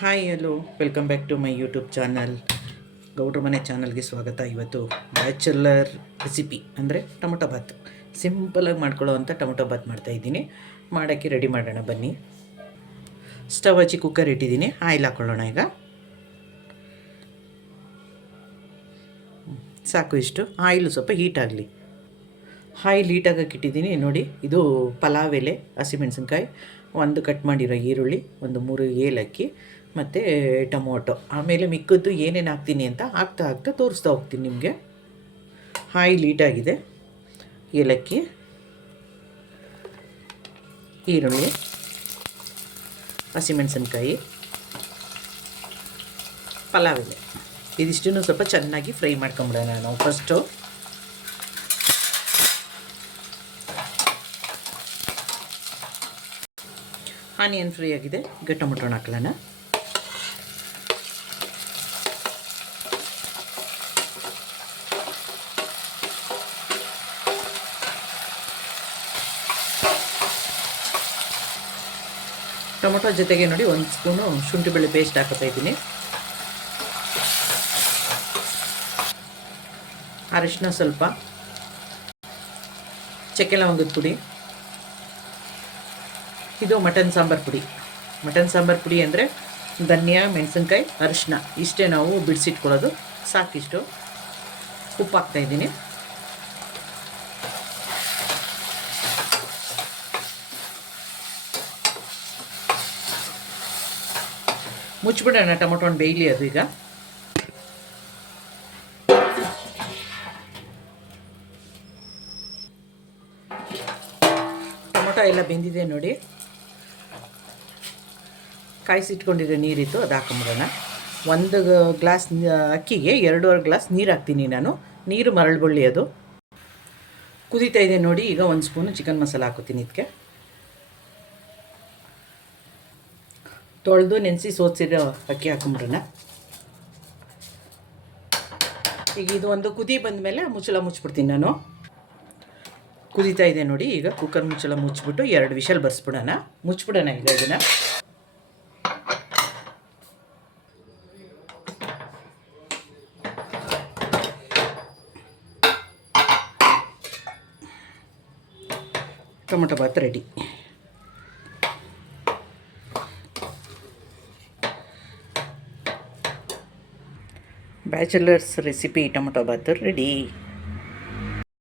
Hi hello welcome back to my YouTube channel. ಗೌಡ್ರ ಮನೆ ಚಾನಲ್ಗೆ ಸ್ವಾಗತ. ಇವತ್ತು ಬ್ಯಾಚುಲರ್ ರೆಸಿಪಿ ಅಂದರೆ ಟೊಮೊಟೊ ಬಾತ್, ಸಿಂಪಲಾಗಿ ಮಾಡ್ಕೊಳ್ಳೋವಂಥ ಟೊಮೊಟೊ ಬಾತ್ ಮಾಡ್ತಾಯಿದ್ದೀನಿ. ಮಾಡೋಕ್ಕೆ ರೆಡಿ ಮಾಡೋಣ ಬನ್ನಿ. ಸ್ಟವ್ ಹಚ್ಚಿ ಕುಕ್ಕರ್ ಇಟ್ಟಿದ್ದೀನಿ. ಆಯಿಲ್ ಹಾಕ್ಕೊಳ್ಳೋಣ. ಈಗ ಸಾಕು, ಇಷ್ಟು ಆಯಿಲು ಸ್ವಲ್ಪ ಹೀಟ್ ಆಗಲಿ. ಆಯಿಲ್ ಹೀಟಾಗಕ್ಕೆ ಇಟ್ಟಿದ್ದೀನಿ. ನೋಡಿ, ಇದು ಪಲಾವ್ ಎಲೆ, ಹಸಿಮೆಣಸಿನ್ಕಾಯಿ, ಒಂದು ಕಟ್ ಮಾಡಿರೋ ಈರುಳ್ಳಿ, ಒಂದು 3 ಏಲಕ್ಕಿ ಮತ್ತು ಟೊಮೊಟೊ. ಆಮೇಲೆ ಮಿಕ್ಕದ್ದು ಏನೇನು ಹಾಕ್ತೀನಿ ಅಂತ ಹಾಕ್ತಾ ತೋರಿಸ್ತಾ ಹೋಗ್ತೀನಿ ನಿಮಗೆ. ಆಯಿಲ್ ಹೀಟಾಗಿದೆ. ಏಲಕ್ಕಿ, ಈರುಳ್ಳಿ, ಹಸಿಮೆಣಸಿನ್ಕಾಯಿ, ಪಲಾವ್ ಎಲೆ, ಇದಿಷ್ಟನ್ನು ಸ್ವಲ್ಪ ಚೆನ್ನಾಗಿ ಫ್ರೈ ಮಾಡ್ಕೊಂಬಿಡೋಣ ನಾವು ಫಸ್ಟು. ಆನಿಯನ್ ಫ್ರೈ ಆಗಿದೆ. ಈಗ ಟೊಮೊಟೊನ ಹಾಕ್ಕೊಳ್ಳೋಣ. ಟೊಮೊಟೊ ಜೊತೆಗೆ ನೋಡಿ 1 ಸ್ಪೂನು ಶುಂಠಿ ಬೆಳ್ಳುಳ್ಳಿ ಪೇಸ್ಟ್ ಹಾಕ್ತಾ ಇದ್ದೀನಿ. ಅರಿಶಿನ ಸ್ವಲ್ಪ, ಚಕ್ಕೆ ಲವಂಗದ ಪುಡಿ, ಇದು ಮಟನ್ ಸಾಂಬಾರು ಪುಡಿ. ಮಟನ್ ಸಾಂಬಾರು ಪುಡಿ ಅಂದರೆ ಧನಿಯಾ, ಮೆಣಸಿನ್ಕಾಯಿ, ಅರಿಶಿನ ಇಷ್ಟೇ ನಾವು ಬಿಡಿಸಿಟ್ಕೊಳ್ಳೋದು. ಸಾಕಿಷ್ಟು. ಉಪ್ಪು ಹಾಕ್ತಾಯಿದ್ದೀನಿ. ಮುಚ್ಚಿಬಿಡೋಣ, ಟೊಮೊಟೊ ಹಣ್ಣು ಬೇಯಲಿ ಅದು. ಈಗ ಟೊಮೊಟೊ ಎಲ್ಲ ಬೆಂದಿದೆ ನೋಡಿ. ಕಾಯಿಸಿಟ್ಕೊಂಡಿರೋ ನೀರಿತ್ತು, ಅದು ಹಾಕೊಂಬಿಡೋಣ. 1 ಗ್ಲಾಸ್ ಅಕ್ಕಿಗೆ 2.5 ಗ್ಲಾಸ್ ನೀರು ಹಾಕ್ತೀನಿ ನಾನು. ನೀರು ಮರಳುಬಳ್ಳಿ ಅದು ಕುದೀತಾ ಇದೆ ನೋಡಿ. ಈಗ 1 ಸ್ಪೂನು ಚಿಕನ್ ಮಸಾಲ ಹಾಕೋತೀನಿ. ಇದಕ್ಕೆ ತೊಳೆದು ನೆನೆಸಿ ಸೋಸಿರೋ ಅಕ್ಕಿ ಹಾಕೊಂಬಿಡೋಣ. ಈಗ ಇದು ಒಂದು ಕುದಿ ಬಂದ ಮೇಲೆ ಮುಚ್ಚಳ ಮುಚ್ಚಿಬಿಡ್ತೀನಿ ನಾನು. ಕುದೀತಾ ಇದೆ ನೋಡಿ. ಈಗ ಕುಕ್ಕರ್ ಮುಚ್ಚಳ ಮುಚ್ಚಿಬಿಟ್ಟು 2 ವಿಷಲ್ ಬರ್ಸ್ಬಿಡೋಣ. ಮುಚ್ಚಿಬಿಡೋಣ ಈಗ ಇದನ್ನು. Tomato bath ready. Bachelors recipe tomato bath ready.